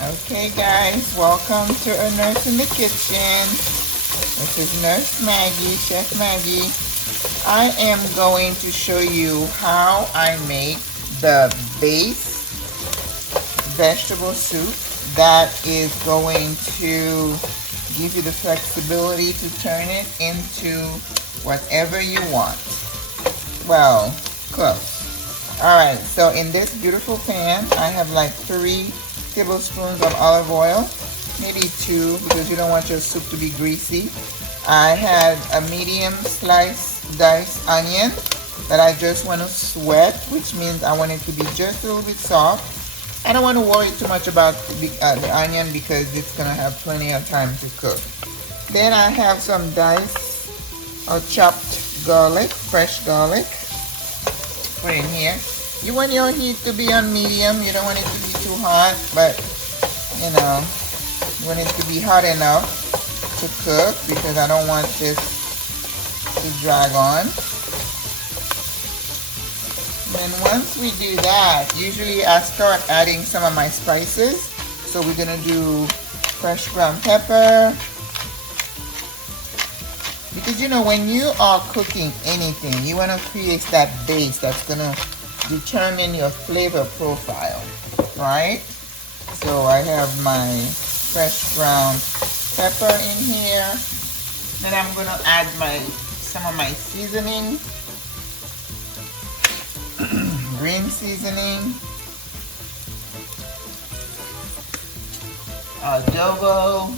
Okay guys, welcome to a Nurse in the Kitchen. This is Nurse Maggie, Chef Maggie. I am going to show you how I make the base vegetable soup that is going to give you the flexibility to turn it into whatever you want. Well, close. Alright, so in this beautiful pan, I have like 3 tablespoons of olive oil, maybe 2 because you don't want your soup to be greasy. I had a medium sliced diced onion that I just want to sweat, which means I want it to be just a little bit soft. I don't want to worry too much about the onion because it's going to have plenty of time to cook. Then I have some diced or chopped garlic, fresh garlic. Put in here. You want your heat to be on medium. You don't want it to be too hot, but you know, you want it to be hot enough to cook because I don't want this to drag on. Then once we do that, usually I start adding some of my spices. So we're gonna do fresh ground pepper. Because you know, when you are cooking anything, you want to create that base that's going to determine your flavor profile, right? So I have my fresh ground pepper in here. Then I'm going to add some of my seasoning, green seasoning, adobo,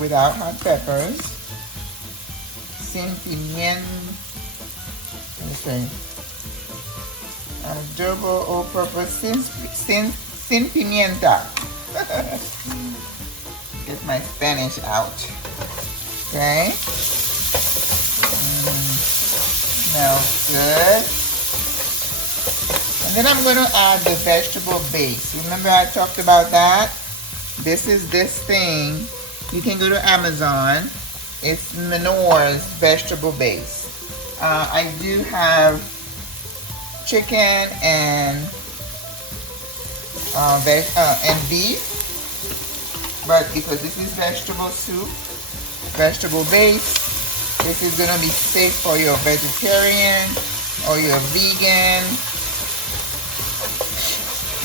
without hot peppers, sin pimienta, adobo all purpose, sin pimienta. Get my Spanish out. Okay. Smells good. And then I'm going to add the vegetable base. Remember I talked about that? This is this thing. You can go to Amazon. It's Menor's vegetable base. I do have chicken and beef, but because this is vegetable soup, vegetable base, this is gonna be safe for your vegetarian or your vegan.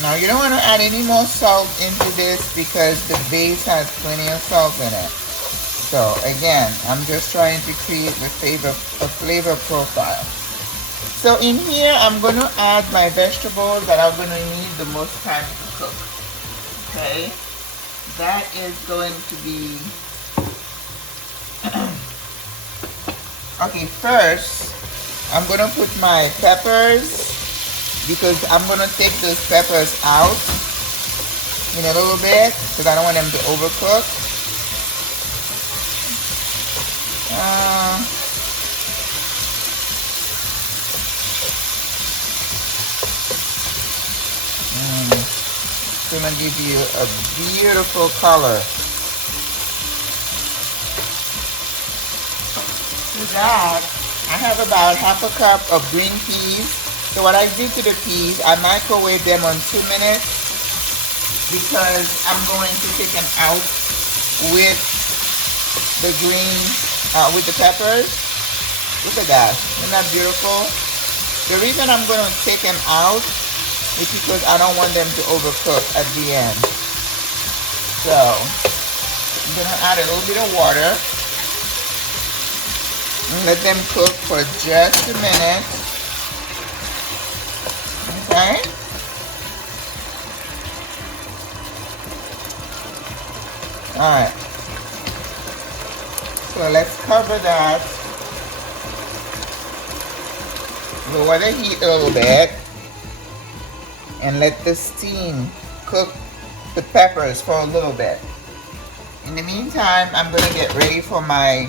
Now you don't want to add any more salt into this because the base has plenty of salt in it. So again, I'm just trying to create a flavor profile. So in here, I'm going to add my vegetables that are going to need the most time to cook. Okay, that is going to be. Okay, first I'm going to put my peppers, because I'm going to take those peppers out in a little bit because I don't want them to overcook. It's going to give you a beautiful color. To that, I have about half a cup of green peas. So what I do to the peas, I microwave them on 2 minutes because I'm going to take them out with the with the peppers. Look at that, isn't that beautiful? The reason I'm going to take them out is because I don't want them to overcook at the end. So I'm going to add a little bit of water and let them cook for just a minute. Okay. Alright. So let's cover that. Lower the heat a little bit. And let the steam cook the peppers for a little bit. In the meantime, I'm going to get ready for my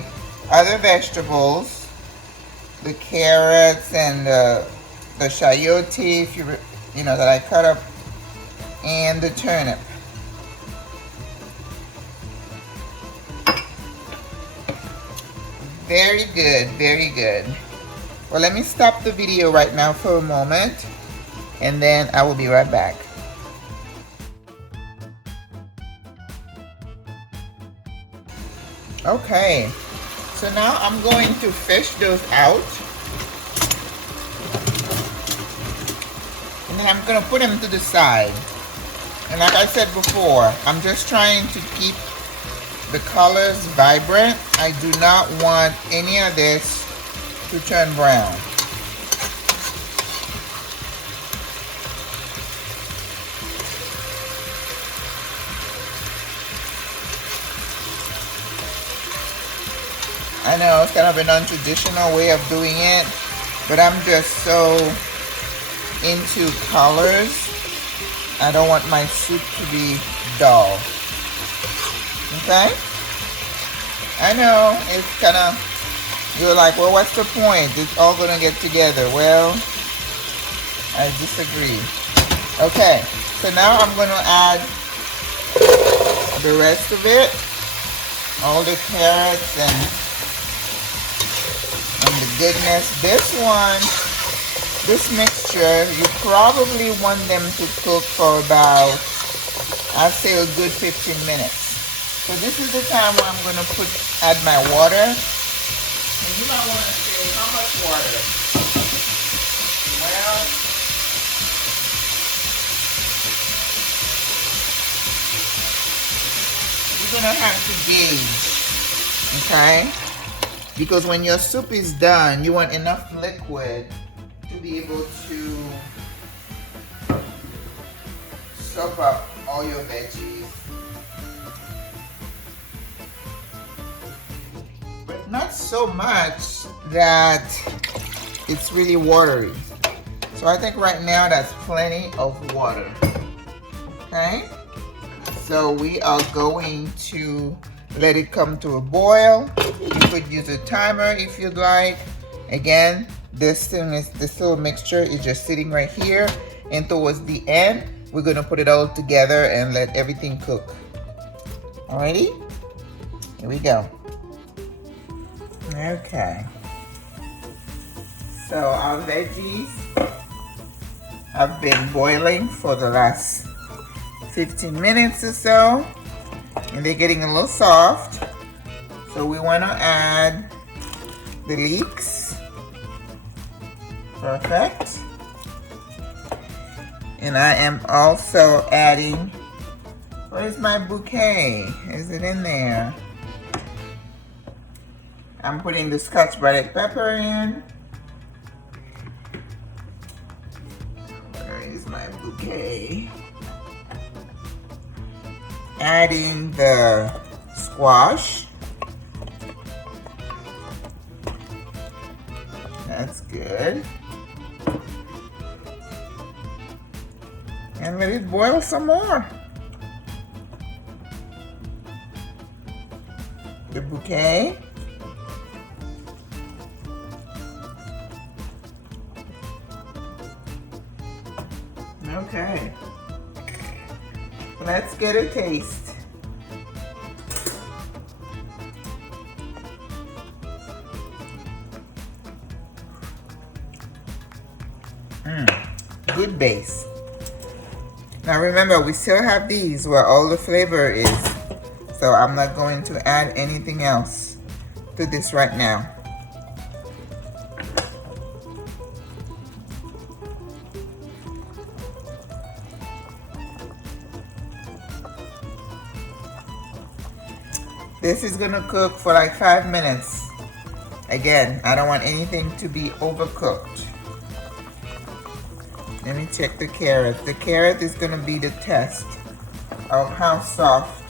other vegetables. The carrots and the chayote, that I cut up, and the turnip. Very good, very good. Well, let me stop the video right now for a moment and then I will be right back. Okay, so now I'm going to fish those out, and then I'm gonna put them to the side. And like I said before, I'm just trying to keep the colors vibrant. I do not want any of this to turn brown. I know it's kind of a non-traditional way of doing it, but I'm just so into colors. I don't want my soup to be dull. Okay? I know it's kind of, you're like, well, what's the point? It's all going to get together. Well, I disagree. Okay, so now I'm going to add the rest of it, all the carrots and the goodness. This mixture, you probably want them to cook for about, I'd say a good 15 minutes. So this is the time where I'm going to add my water. And you might want to say, how much water? Well, you're going to have to gauge, okay? Because when your soup is done, you want enough liquid to be able to soak up all your veggies. But not so much that it's really watery. So I think right now that's plenty of water. Okay? So we are going to let it come to a boil. You could use a timer if you'd like. Again, this little mixture is just sitting right here, and towards the end we're going to put it all together and let everything cook. Alrighty, here we go. Okay, so our veggies have been boiling for the last 15 minutes or so, and they're getting a little soft. So we want to add the leeks. Perfect. And I am also adding, where's my bouquet? Is it in there? I'm putting the scotch bonnet pepper in. Where is my bouquet? Adding the squash. That's good. And let it boil some more. The bouquet. Okay. Let's get a taste. Good base. Now remember, we still have these where all the flavor is, so I'm not going to add anything else to this right now. This is gonna cook for like 5 minutes. Again, I don't want anything to be overcooked. Let me check the carrot. The carrot is gonna be the test of how soft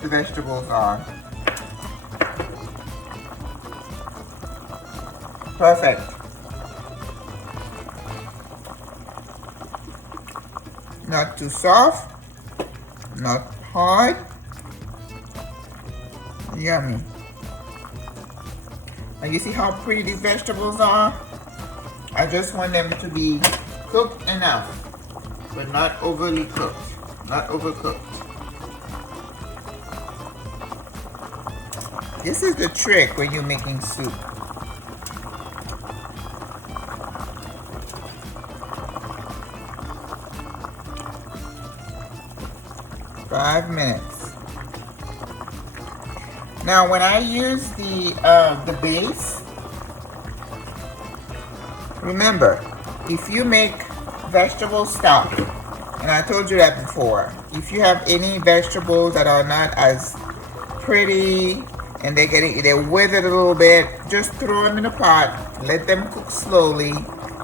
the vegetables are. Perfect. Not too soft, not hard. Yummy. And you see how pretty these vegetables are? I just want them to be cooked enough, but not overly cooked, not overcooked. This is the trick when you're making soup. 5 minutes. Now when I use the base, remember, if you make vegetable stock, and I told you that before, if you have any vegetables that are not as pretty and they're withered a little bit, just throw them in a pot, let them cook slowly,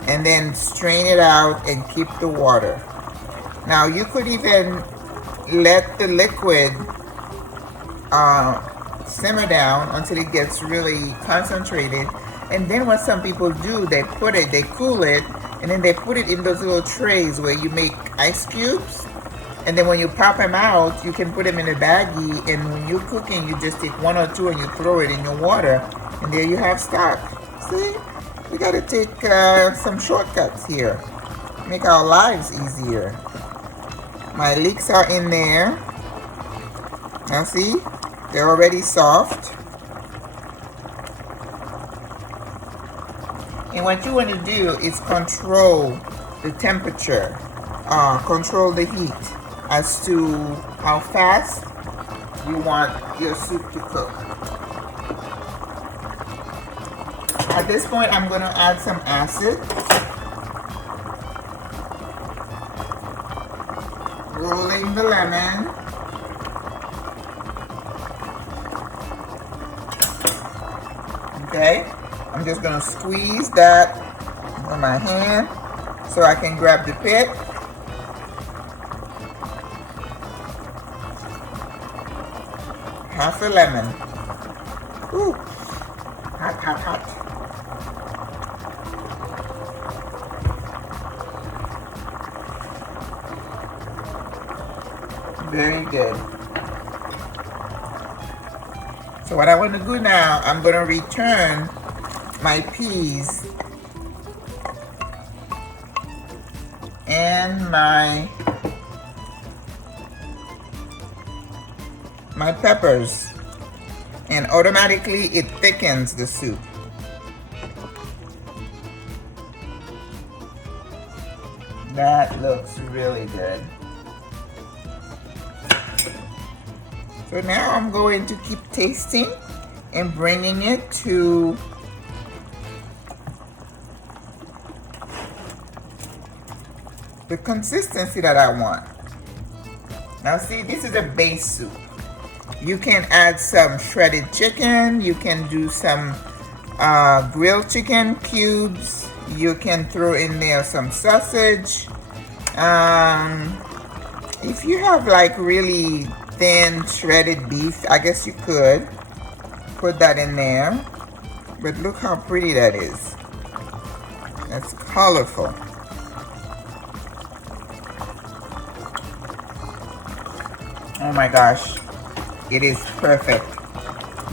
and then strain it out and keep the water. Now you could even let the liquid simmer down until it gets really concentrated, and then what some people do, they cool it, and then they put it in those little trays where you make ice cubes, and then when you pop them out, you can put them in a baggie, and when you're cooking, you just take one or two and you throw it in your water, and there you have stock. See, we got to take some shortcuts here, make our lives easier. My leeks are in there. Now see, they're already soft. And what you want to do is control the temperature, control the heat as to how fast you want your soup to cook. At this point, I'm going to add some acid. Rolling the lemon. Okay, I'm just going to squeeze that with my hand so I can grab the pit. Half a lemon. Ooh, hot, hot, hot. Very good. So what I want to do now, I'm going to return my peas and my peppers, and automatically it thickens the soup. That looks really good. So now I'm going to keep tasting and bringing it to the consistency that I want. Now see, this is a base soup. You can add some shredded chicken, you can do some grilled chicken cubes, you can throw in there some sausage. If you have like really thin shredded beef, I guess you could put that in there. But look how pretty that is. That's colorful. Oh my gosh, it is perfect.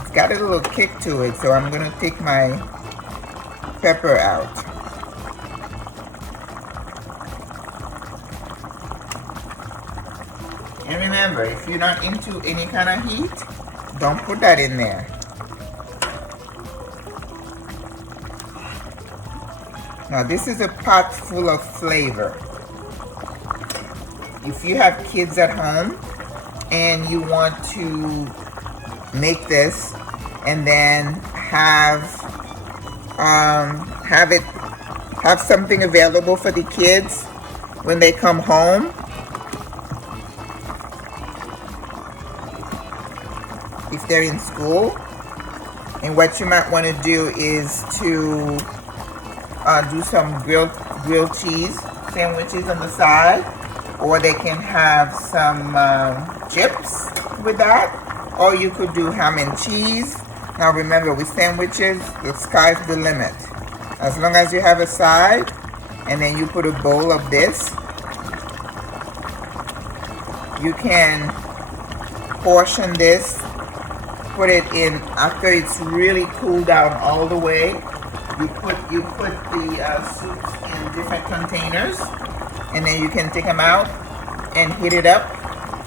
It's got a little kick to it, so I'm gonna take my pepper out. And remember, if you're not into any kind of heat, don't put that in there. Now this is a pot full of flavor. If you have kids at home and you want to make this and then have something available for the kids when they come home, if they're in school, and what you might want to do is to do some grilled cheese sandwiches on the side, or they can have some chips with that, or you could do ham and cheese. Now remember, with sandwiches, the sky's the limit. As long as you have a side, and then you put a bowl of this, you can portion this, put it in after it's really cooled down all the way. You put the soups in different containers, and then you can take them out and heat it up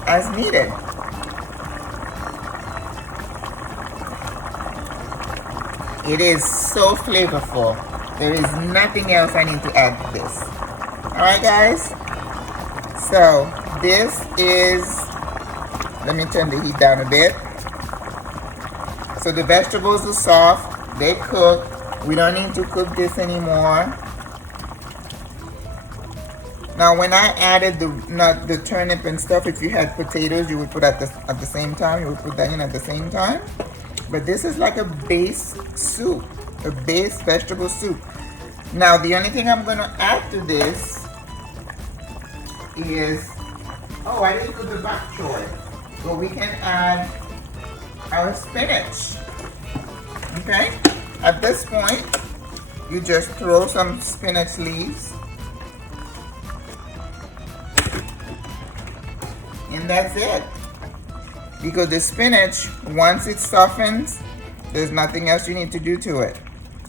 as needed. It is so flavorful. There is nothing else I need to add to this. Alright guys, so this is Let me turn the heat down a bit. So the vegetables are soft, they cook. We don't need to cook this anymore. Now when I added the turnip and stuff, if you had potatoes, you would put at the same time. You would put that in at the same time. But this is like a base soup, a base vegetable soup. Now the only thing I'm gonna add to this is, oh, I didn't do the bok choy. But we can add our spinach. Okay? At this point, you just throw some spinach leaves. And that's it. Because the spinach, once it softens, there's nothing else you need to do to it.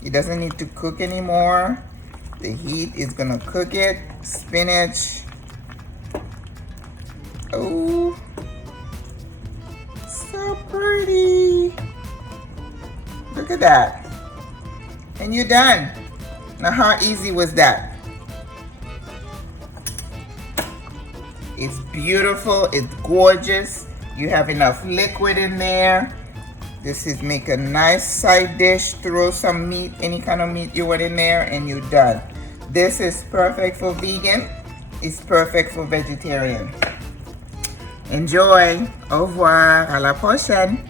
It doesn't need to cook anymore. The heat is gonna cook it. Spinach. Oh, so pretty. Look at that. And you're done. Now how easy was that? It's beautiful, it's gorgeous. You have enough liquid in there. This is make a nice side dish. Throw some meat, any kind of meat you want in there, and you're done. This is perfect for vegan. It's perfect for vegetarian. Enjoy. Au revoir. À la prochaine.